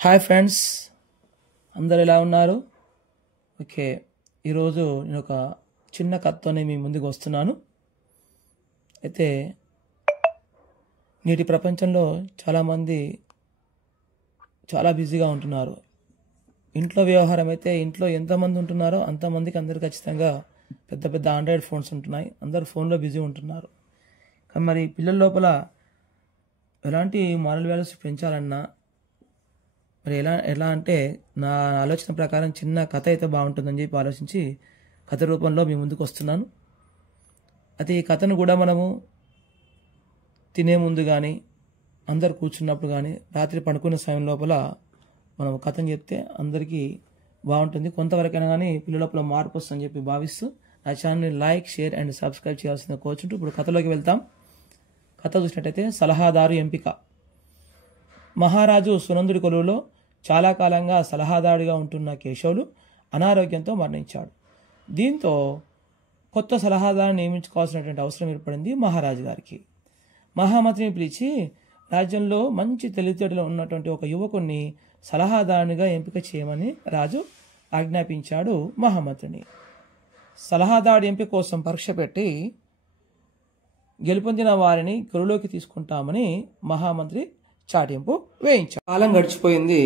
Hi friends, అందరు ఎలా ఉన్నారు? ఓకే, ఈరోజు నేను ఒక చిన్న కథతోనే మీ ముందుకు వస్తున్నాను. అయితే నేటి ప్రపంచంలో చాలామంది చాలా బిజీగా ఉంటున్నారు. ఇంట్లో వ్యవహారం అయితే ఇంట్లో ఎంతమంది ఉంటున్నారో అంతమందికి అందరు ఖచ్చితంగా పెద్ద పెద్ద ఆండ్రాయిడ్ ఫోన్స్ ఉంటున్నాయి. అందరూ ఫోన్లో బిజీ ఉంటున్నారు. కానీ మరి పిల్లల లోపల ఎలాంటి మారల్ వాల్యూస్ పెంచాలన్నా మరి ఎలా అంటే నా ఆలోచన ప్రకారం చిన్న కథ అయితే బాగుంటుందని చెప్పి ఆలోచించి కథ రూపంలో మీ ముందుకు వస్తున్నాను. అయితే ఈ కథను కూడా మనము తినే ముందు కానీ అందరు కూర్చున్నప్పుడు కానీ రాత్రి పడుకునే సమయం లోపల మనం కథను చెప్తే అందరికీ బాగుంటుంది. కొంతవరకైనా కానీ పిల్లల లోపల మార్పు వస్తుందని చెప్పి భావిస్తూ నా ఛానల్ని లైక్, షేర్ అండ్ సబ్స్క్రైబ్ చేయాల్సిందిగా కోరుచుంటూ ఇప్పుడు కథలోకి వెళ్తాం. కథ చూసినట్టయితే సలహాదారు ఎంపిక. మహారాజు సునందుడి కొలువులో చాలా కాలంగా సలహాదారుడిగా ఉంటున్న కేశవులు అనారోగ్యంతో మరణించాడు. దీంతో కొత్త సలహాదారుని నియమించుకోవాల్సినటువంటి అవసరం ఏర్పడింది మహారాజు గారికి. మహామంత్రిని పిలిచి రాజ్యంలో మంచి తెలివితేటలు ఉన్నటువంటి ఒక యువకుడిని సలహాదారునిగా ఎంపిక చేయమని రాజు ఆజ్ఞాపించాడు మహామంత్రిని. సలహాదారుడి ఎంపిక కోసం పరీక్ష పెట్టి గెలుపొందిన వారిని కొలువులోకి తీసుకుంటామని మహామంత్రి చాటింపు వేయించాడు. కాలం గడిచిపోయింది.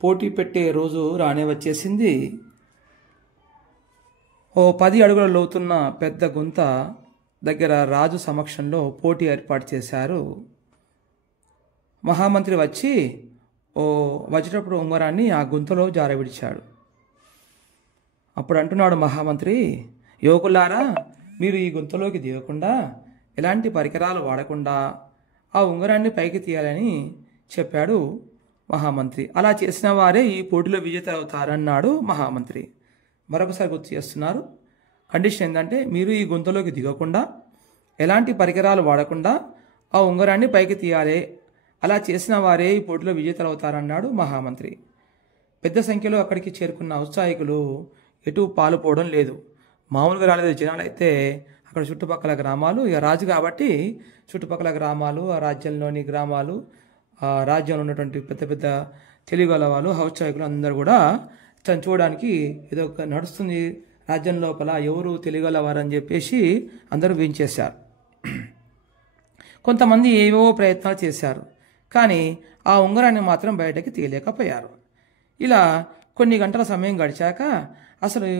పోటీ పెట్టే రోజు రానే వచ్చేసింది. ఓ 10 అడుగుల లోతున్న పెద్ద గుంత దగ్గర రాజు సమక్షంలో పోటీ ఏర్పాటు చేశారు. మహామంత్రి వచ్చి ఓ వజ్రపు ఉంగరాన్ని ఆ గుంతలో జారవిడిచాడు. అప్పుడు అంటున్నాడు మహామంత్రి, యువకులారా, మీరు ఈ గుంతలోకి దిగకుండా ఎలాంటి పరికరాలు వాడకుండా ఆ ఉంగరాన్ని పైకి తీయాలని చెప్పాడు మహామంత్రి. అలా చేసిన వారే ఈ పోటీలో విజేత అవుతారన్నాడు మహామంత్రి. మరొకసారి గుర్తు చేస్తున్నారు. కండిషన్ ఏంటంటే మీరు ఈ గుంతలోకి దిగకుండా ఎలాంటి పరికరాలు వాడకుండా ఆ ఉంగరాన్ని పైకి తీయాలి. అలా చేసిన వారే ఈ పోటీలో విజేతలు అవుతారన్నాడు మహామంత్రి. పెద్ద సంఖ్యలో అక్కడికి చేరుకున్న ఉత్సాహికులు ఎటు పాలుపోవడం లేదు. మామూలుగా రాలేదు జనాలు. అయితే అక్కడ చుట్టుపక్కల గ్రామాలు, ఇక రాజు కాబట్టి చుట్టుపక్కల గ్రామాలు, ఆ రాజ్యంలోని గ్రామాలు, ఆ రాజ్యంలో ఉన్నటువంటి పెద్ద పెద్ద తెలివిగల వాళ్ళు, ఔత్సాహికులు అందరూ కూడా తను చూడడానికి ఏదో ఒక నడుస్తుంది రాజ్యం లోపల, ఎవరు తెలివిగలవారు అని చెప్పేసి అందరూ వించేశారు. కొంతమంది ఏవో ప్రయత్నాలు చేశారు, కానీ ఆ ఉంగరాన్ని మాత్రం బయటకి తీయలేకపోయారు. ఇలా కొన్ని గంటల సమయం గడిచాక అసలు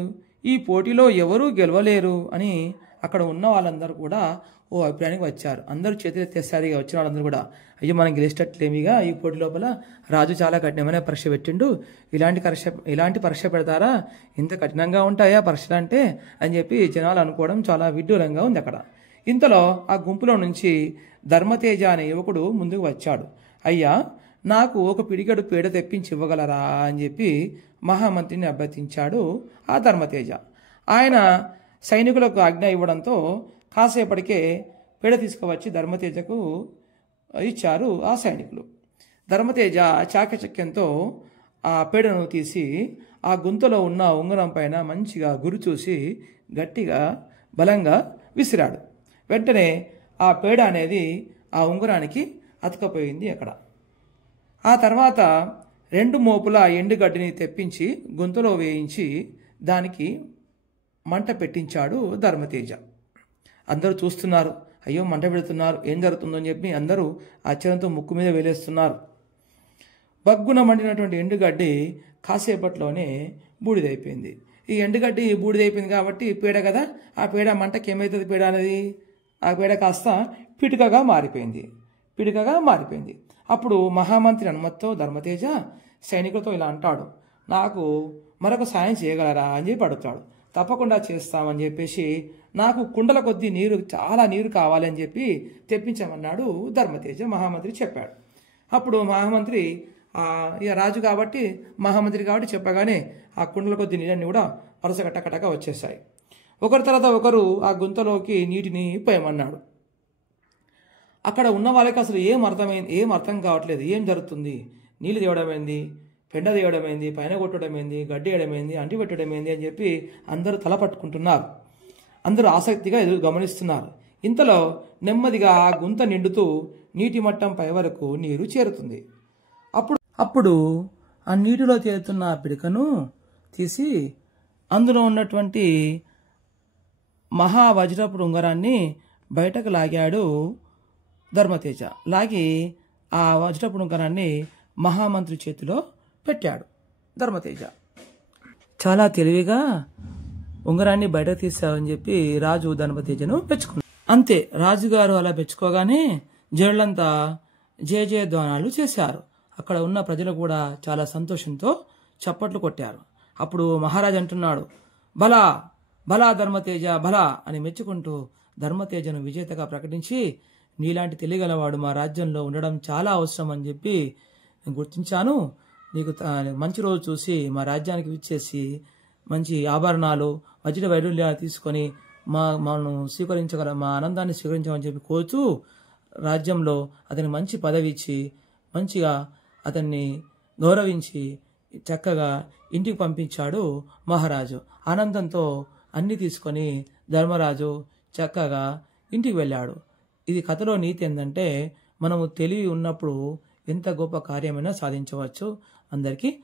ఈ పోటీలో ఎవరూ గెలవలేరు అని అక్కడ ఉన్న వాళ్ళందరూ కూడా ఓ అభిప్రాయానికి వచ్చారు. అందరూ చేతులు ఎత్తేస్తారు. ఇక వచ్చిన వాళ్ళందరూ కూడా, అయ్యో మనం గెలిచేటట్లేమిగా, ఈ పోటీ లోపల రాజు చాలా కఠినమైన పరీక్ష పెట్టిండు, ఇలాంటి పరీక్ష పెడతారా, ఇంత కఠినంగా ఉంటాయా పరీక్షలు అంటే అని చెప్పి జనాలు అనుకోవడం చాలా విడ్డూరంగా ఉంది అక్కడ. ఇంతలో ఆ గుంపులో నుంచి ధర్మతేజ అనే యువకుడు ముందుకు వచ్చాడు. అయ్యా, నాకు ఒక పిడికెడు పేడ తెప్పించి ఇవ్వగలరా అని చెప్పి మహామంత్రిని అభ్యర్థించాడు ఆ ధర్మతేజ. ఆయన సైనికులకు ఆజ్ఞ ఇవ్వడంతో కాసేపటికే పేడ తీసుకువచ్చి ధర్మతేజకు ఇచ్చారు ఆ సైనికులు. ధర్మతేజ చాకచక్యంతో ఆ పేడను తీసి ఆ గుంతలో ఉన్న ఉంగరం పైన మంచిగా గురి చూసి గట్టిగా బలంగా విసిరాడు. వెంటనే ఆ పేడ అనేది ఆ ఉంగరానికి అతుకపోయింది అక్కడ. ఆ తర్వాత 2 మోపుల ఎండుగడ్డిని తెప్పించి గుంతలో వేయించి దానికి మంట పెట్టించాడు ధర్మతేజ. అందరూ చూస్తున్నారు. అయ్యో, మంట పెడుతున్నారు, ఏం జరుగుతుందో అని చెప్పి అందరూ ఆశ్చర్యంతో ముక్కు మీద వేలేస్తున్నారు. బగ్గున మండినటువంటి ఎండుగడ్డి కాసేపట్లోనే బూడిదైపోయింది. ఈ ఎండుగడ్డి బూడిదైపోయింది కాబట్టి పేడ కదా, ఆ పేడ మంటకి ఏమవుతుంది, పేడ అనేది ఆ పేడ కాస్త పిటుకగా మారిపోయింది. అప్పుడు మహామంత్రి అనుమతితో ధర్మతేజ సైనికులతో ఇలా అంటాడు, నాకు మరొక సాయం చేయగలరా అని చెప్పి అడుగుతాడు. తప్పకుండా చేస్తామని చెప్పేసి, నాకు కుండల కొద్దీ చాలా నీరు కావాలి అని చెప్పి తెప్పించమన్నాడు ధర్మతేజ. మహామంత్రి చెప్పాడు. అప్పుడు మహామంత్రి ఇక రాజు కాబట్టి మహామంత్రి కాబట్టి చెప్పగానే ఆ కుండల కొద్దీ నీళ్ళన్నీ కూడా వరుస కట్టకట్టగా వచ్చేసాయి. ఒకరి తర్వాత ఒకరు ఆ గుంతలోకి నీటిని పోయమన్నాడు. అక్కడ ఉన్న వాళ్ళకి అసలు ఏం అర్థం కావట్లేదు. ఏం జరుగుతుంది, నీళ్ళు తేవడమైంది, పెండ తీయడమైంది, పైన కొట్టడమైంది, గడ్డి వేయడమైంది, అంటి పెట్టడమైంది అని చెప్పి అందరూ తల పట్టుకుంటున్నారు. అందరూ ఆసక్తిగా గమనిస్తున్నారు. ఇంతలో నెమ్మదిగా ఆ గుంత నిండుతూ నీటి మట్టం పై వరకు నీరు చేరుతుంది. అప్పుడు అప్పుడు ఆ నీటిలో తేలుతున్న ఆ పిడకను తీసి అందులో ఉన్నటువంటి మహావజ్రపు ఉంగరాన్ని బయటకు లాగాడు ధర్మతేజ. లాగి ఆ వజ్రపు ఉంగరాన్ని మహామంత్రి చేతిలో పెట్టాడు ధర్మతేజ. చాలా తెలివిగా ఉంగరాన్ని బయట తీసావని చెప్పి రాజు ధర్మతేజను మెచ్చుకున్నాడు. అంతే, రాజుగారు అలా మెచ్చుకోగానే జనులంతా జయ జయధ్వానాలు చేశారు. అక్కడ ఉన్న ప్రజలు కూడా చాలా సంతోషంతో చప్పట్లు కొట్టారు. అప్పుడు మహారాజు అంటున్నాడు, బలా బలా ధర్మతేజ బలా అని మెచ్చుకుంటూ ధర్మతేజను విజేతగా ప్రకటించి, నీలాంటి తెలియగలవాడు మా రాజ్యంలో ఉండడం చాలా అవసరం అని చెప్పి గుర్తించాను. నీకు మంచి రోజు చూసి మా రాజ్యానికి విచ్చేసి మంచి ఆభరణాలు వజ్ర వైడూర్యాలు తీసుకొని మనను స్వీకరించగల మా ఆనందాన్ని స్వీకరించమని చెప్పి కోరుతూ రాజ్యంలో అతని మంచి పదవి ఇచ్చి మంచిగా అతన్ని గౌరవించి చక్కగా ఇంటికి పంపించాడు మహారాజు. ఆనందంతో అన్ని తీసుకొని ధర్మరాజు చక్కగా ఇంటికి వెళ్ళాడు. ఇది కథలో నీతి ఏంటంటే, మనము తెలివి ఉన్నప్పుడు ఎంత గొప్ప కార్యమైనా సాధించవచ్చు. అందరికీ